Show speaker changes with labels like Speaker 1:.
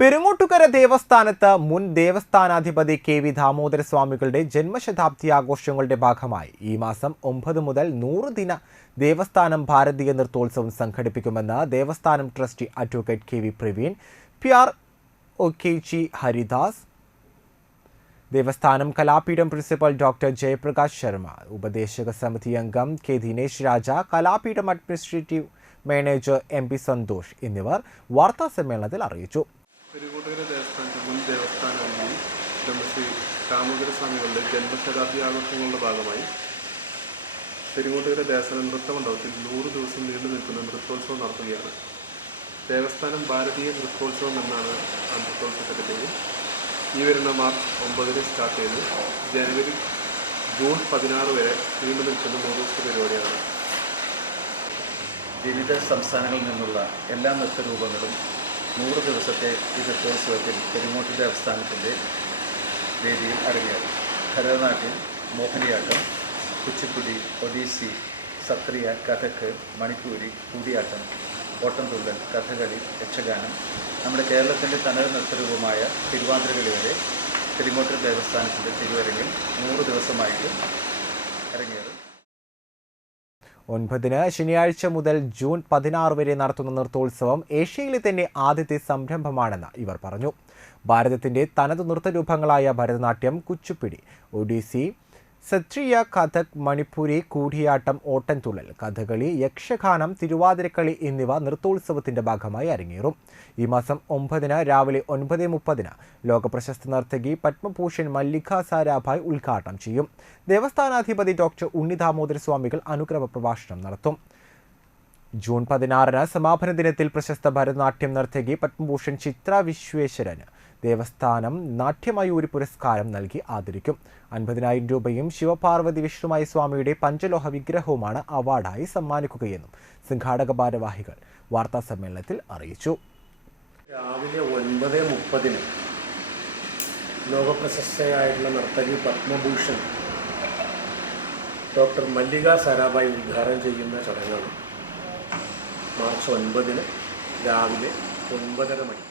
Speaker 1: പെരുങ്ങോട്ടുകര ദേവസ്ഥാനത്ത് മുൻ ദേവസ്ഥാനാധിപതി K V Damodara സ്വാമികളുടെ ജന്മശതാബ്ദി ആഘോഷങ്ങളുടെ ഭാഗമായി ഈ മാസം ഒമ്പത് മുതൽ നൂറ് ദിന ദേവസ്ഥാനം ഭാരതീയ നൃത്തോത്സവം സംഘടിപ്പിക്കുമെന്ന് ദേവസ്ഥാനം trustee advocate K V Praveen P R O K G Haridas ദേവസ്ഥാനം കലാപീഠം പ്രിൻസിപ്പൽ ഡോക്ടർ ജയപ്രകാശ് ശർമ്മ ഉപദേശക സമിതി അംഗം K Dinesh Raja Kalapeetham administrative manager M P Santhosh എന്നിവർ വാർത്താ സമ്മേളനത്തിൽ അറിയിച്ചു.
Speaker 2: പെരുകൂട്ടുകര ദേവസ്ഥാനത്തെ മുൻ ദേവസ്ഥാനങ്ങളിൽ ബ്രഹ്മശ്രീ സ്വാമികളുടെ ജന്മശതാബ്ദി ആഘോഷങ്ങളുടെ ഭാഗമായി പെരുങ്ങോട്ടുകര ദേവസ്ഥാന നൃത്തമണ്ഡപത്തിൽ നൂറ് ദിവസം നീണ്ടു നിൽക്കുന്ന നൃത്തോത്സവം നടത്തുകയാണ്. ദേവസ്ഥാനം ഭാരതീയ നൃത്തോത്സവം എന്നാണ് ആ നൃത്തോത്സവത്തിന്റെ പേര് ഈ വരുന്ന മാർച്ച് ഒമ്പതിന് സ്റ്റാർട്ട് ചെയ്ത് ജനുവരി ജൂൺ പതിനാറ് വരെ നീണ്ടു നിൽക്കുന്ന നൂറ് ദിവസത്തെ പരിപാടിയാണ്.
Speaker 3: വിവിധ സംസ്ഥാനങ്ങളിൽ നിന്നുള്ള എല്ലാ നൃത്തരൂപങ്ങളും നൂറ് ദിവസത്തെ ഈ നൃത്തോത്സവത്തിൽ പെരുങ്ങോട്ട് ദേവസ്ഥാനത്തിന്റെ വേദിയിൽ അരങ്ങേറും ഭരതനാട്യം മോഹിനിയാട്ടം കുച്ചിപ്പുടി ഒഡീസി സത്രിയ കഥക്ക് മണിപ്പൂരി കൂടിയാട്ടം ഓട്ടംതുള്ളൽ കഥകളി യക്ഷഗാനം നമ്മുടെ കേരളത്തിന്റെ തനത് നൃത്തരൂപമായ തിരുവാതിരകളി വരെ പെരുങ്ങോട്ട് ദേവസ്ഥാനത്തിന്റെ തിരുവരങ്ങിൽ നൂറ് ദിവസമായിട്ട് അരങ്ങേറും.
Speaker 1: ഒൻപതിന് ശനിയാഴ്ച മുതൽ ജൂൺ പതിനാറ് വരെ നടത്തുന്ന നൃത്തോത്സവം ഏഷ്യയിലെ തന്നെ ആദ്യത്തെ സംരംഭമാണെന്ന് ഇവർ പറഞ്ഞു. ഭാരതത്തിന്റെ തനത് നൃത്തരൂപങ്ങളായ ഭരതനാട്യം കുച്ചുപ്പിടി ഒഡീസി സത്രിയ കഥക് മണിപ്പൂരി കൂടിയാട്ടം ഓട്ടൻതുള്ളൽ കഥകളി യക്ഷഗാനം തിരുവാതിരക്കളി എന്നിവ നൃത്തോത്സവത്തിന്റെ ഭാഗമായി അരങ്ങേറും. ഈ മാസം ഒമ്പതിന് രാവിലെ ഒൻപത് മുപ്പതിന് ലോകപ്രശസ്ത നർത്തകി പത്മഭൂഷൺ മല്ലിക സാരാഭായ് ഉദ്ഘാടനം ചെയ്യും. ദേവസ്ഥാനാധിപതി ഡോക്ടർ ഉണ്ണി ദാമോദര സ്വാമികൾ അനുഗ്രഹ പ്രഭാഷണം നടത്തും. ജൂൺ പതിനാറിന് സമാപന ദിനത്തിൽ പ്രശസ്ത ഭരതനാട്യം നർത്തകി പത്മഭൂഷൺ ചിത്ര വിശ്വേശ്വരന് ദേവസ്ഥാനം നാട്യമയൂരി പുരസ്കാരം നൽകി ആദരിക്കും. അൻപതിനായിരം രൂപയും ശിവപാർവതി വിഷ്ണുമായി സ്വാമിയുടെ പഞ്ചലോഹ വിഗ്രഹവുമാണ് അവാർഡായി സമ്മാനിക്കുകയെന്നും സംഘാടക ഭാരവാഹികൾ വാർത്താ സമ്മേളനത്തിൽ അറിയിച്ചു.
Speaker 4: രാവിലെ ഒൻപത് മുപ്പതിന് ലോകപ്രശസ്തയായിട്ടുള്ള നർത്തകി പത്മഭൂഷൺ ഡോക്ടർ മല്ലിക സാരാഭായ് ഉദ്ഘാടനം ചെയ്യുന്ന ചടങ്ങാണ്. മാർച്ച് ഒൻപതിന് രാവിലെ ഒൻപതര മണി.